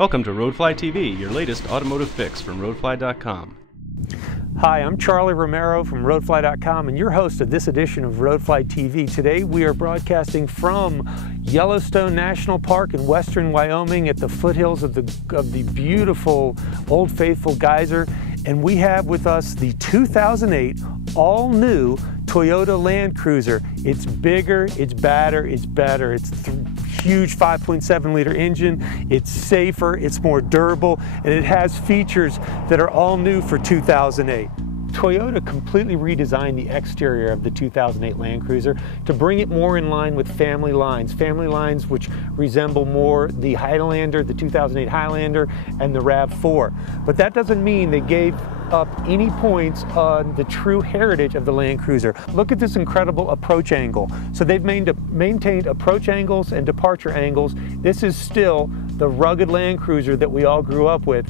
Welcome to Roadfly TV, your latest automotive fix from roadfly.com. Hi, I'm Charlie Romero from roadfly.com and your host of this edition of Roadfly TV. Today we are broadcasting from Yellowstone National Park in western Wyoming at the foothills of the beautiful Old Faithful Geyser, and we have with us the 2008 all-new Toyota Land Cruiser. It's bigger, it's badder, it's better. It's huge 5.7 liter engine, it's safer, it's more durable, and it has features that are all new for 2008. Toyota completely redesigned the exterior of the 2008 Land Cruiser to bring it more in line with family lines which resemble more the Highlander, the 2008 Highlander, and the RAV4. But that doesn't mean they gave up any points on the true heritage of the Land Cruiser. Look at this incredible approach angle. So they've maintained approach angles and departure angles. This is still the rugged Land Cruiser that we all grew up with.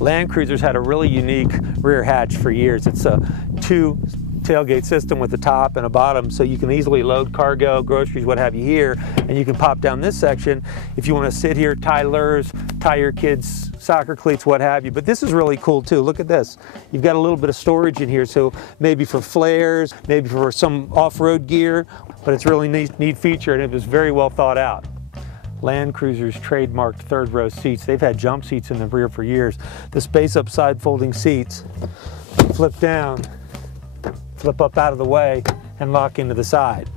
Land Cruisers had a really unique rear hatch for years. It's a two tailgate system with a top and a bottom, so you can easily load cargo, groceries, what have you here, and you can pop down this section if you want to sit here, tie lures, tie your kids' soccer cleats, what have you. But this is really cool too. Look at this. You've got a little bit of storage in here, so maybe for flares, maybe for some off-road gear, but it's a really neat feature, and it was very well thought out. Land Cruiser's trademarked third row seats. They've had jump seats in the rear for years. The space up side folding seats flip down, flip up out of the way, and lock into the side.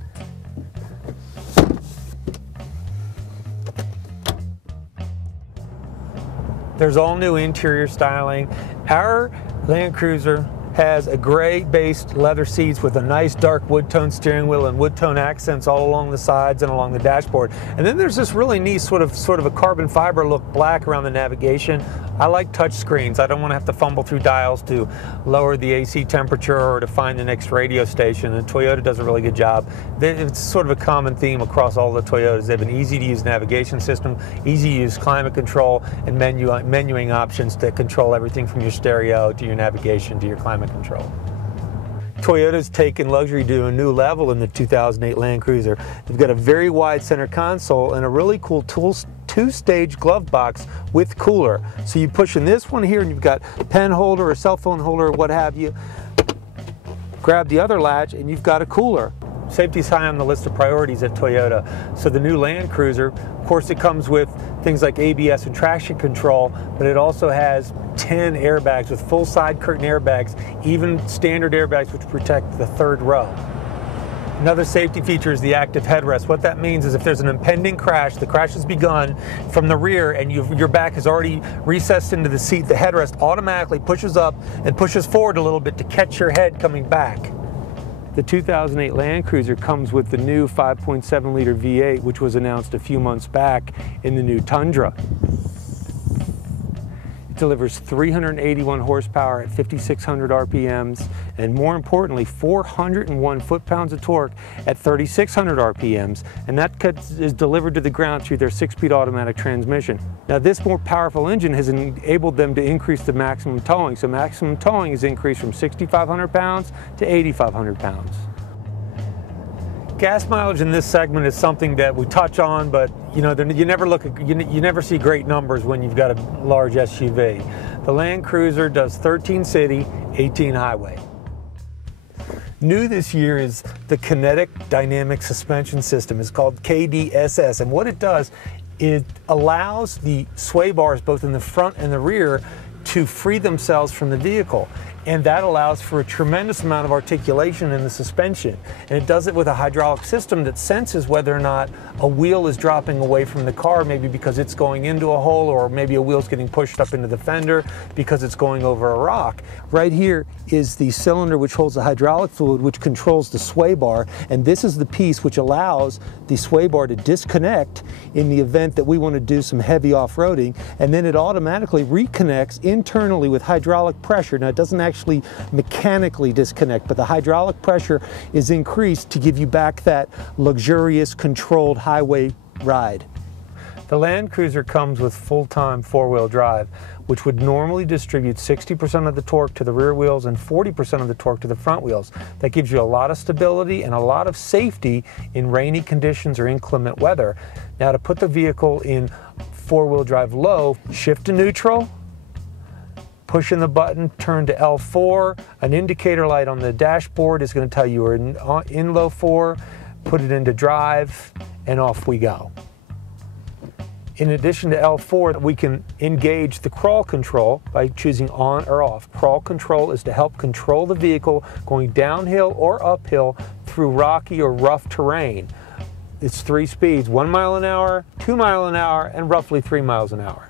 There's all new interior styling. Our Land Cruiser has a gray-based leather seats with a nice dark wood-tone steering wheel and wood-tone accents all along the sides and along the dashboard. And then there's this really neat sort of a carbon fiber look black around the navigation. I like touch screens. I don't want to have to fumble through dials to lower the AC temperature or to find the next radio station, and Toyota does a really good job. It's sort of a common theme across all the Toyotas. They have an easy-to-use navigation system, easy-to-use climate control, and menuing options that control everything from your stereo to your navigation to your climate control. Toyota's taken luxury to a new level in the 2008 Land Cruiser. They've got a very wide center console and a really cool two-stage glove box with cooler. So you push in this one here and you've got a pen holder or cell phone holder or what have you. Grab the other latch and you've got a cooler. Safety's high on the list of priorities at Toyota. So the new Land Cruiser, of course, it comes with things like ABS and traction control, but it also has 10 airbags with full side curtain airbags, even standard airbags which protect the third row. Another safety feature is the active headrest. What that means is if there's an impending crash, the crash has begun from the rear and your back is already recessed into the seat, the headrest automatically pushes up and pushes forward a little bit to catch your head coming back. The 2008 Land Cruiser comes with the new 5.7 liter V8, which was announced a few months back in the new Tundra. It delivers 381 horsepower at 5,600 RPMs, and more importantly, 401 foot-pounds of torque at 3,600 RPMs, and that is delivered to the ground through their 6-speed automatic transmission. Now, this more powerful engine has enabled them to increase the maximum towing, so maximum towing is increased from 6,500 pounds to 8,500 pounds. Gas mileage in this segment is something that we touch on, but you never see great numbers when you've got a large SUV. The Land Cruiser does 13 city, 18 highway. New this year is the Kinetic Dynamic Suspension System. It's called KDSS, and what it does, it allows the sway bars both in the front and the rear to free themselves from the vehicle. And that allows for a tremendous amount of articulation in the suspension. And it does it with a hydraulic system that senses whether or not a wheel is dropping away from the car, maybe because it's going into a hole, or maybe a wheel's getting pushed up into the fender because it's going over a rock. Right here is the cylinder which holds the hydraulic fluid, which controls the sway bar, and this is the piece which allows the sway bar to disconnect in the event that we want to do some heavy off-roading, and then it automatically reconnects internally with hydraulic pressure. Now, it doesn't actually mechanically disconnect, but the hydraulic pressure is increased to give you back that luxurious, controlled highway ride. The Land Cruiser comes with full-time four-wheel drive, which would normally distribute 60% of the torque to the rear wheels and 40% of the torque to the front wheels. That gives you a lot of stability and a lot of safety in rainy conditions or inclement weather. Now, to put the vehicle in four-wheel drive low, shift to neutral, pushing the button, turn to L4. An indicator light on the dashboard is going to tell you you're in low 4, put it into drive, and off we go. In addition to L4, we can engage the crawl control by choosing on or off. Crawl control is to help control the vehicle going downhill or uphill through rocky or rough terrain. It's 3 speeds, 1 mile an hour, 2 mile an hour, and roughly 3 miles an hour.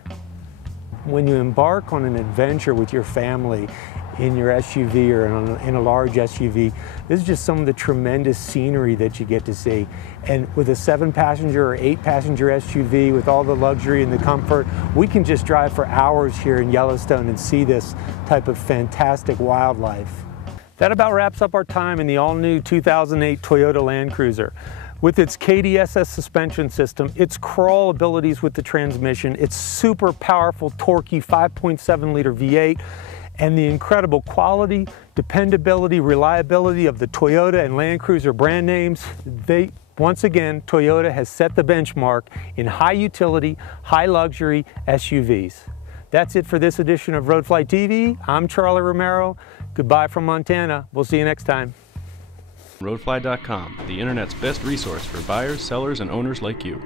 When you embark on an adventure with your family in your SUV or in a large SUV, this is just some of the tremendous scenery that you get to see. And with a 7-passenger or 8-passenger SUV with all the luxury and the comfort, we can just drive for hours here in Yellowstone and see this type of fantastic wildlife. That about wraps up our time in the all-new 2008 Toyota Land Cruiser. With its KDSS suspension system, its crawl abilities with the transmission, its super powerful, torquey 5.7-liter V8, and the incredible quality, dependability, reliability of the Toyota and Land Cruiser brand names, once again, Toyota has set the benchmark in high utility, high luxury SUVs. That's it for this edition of Road Flight TV. I'm Charlie Romero. Goodbye from Montana. We'll see you next time. Roadfly.com, the internet's best resource for buyers, sellers, and owners like you.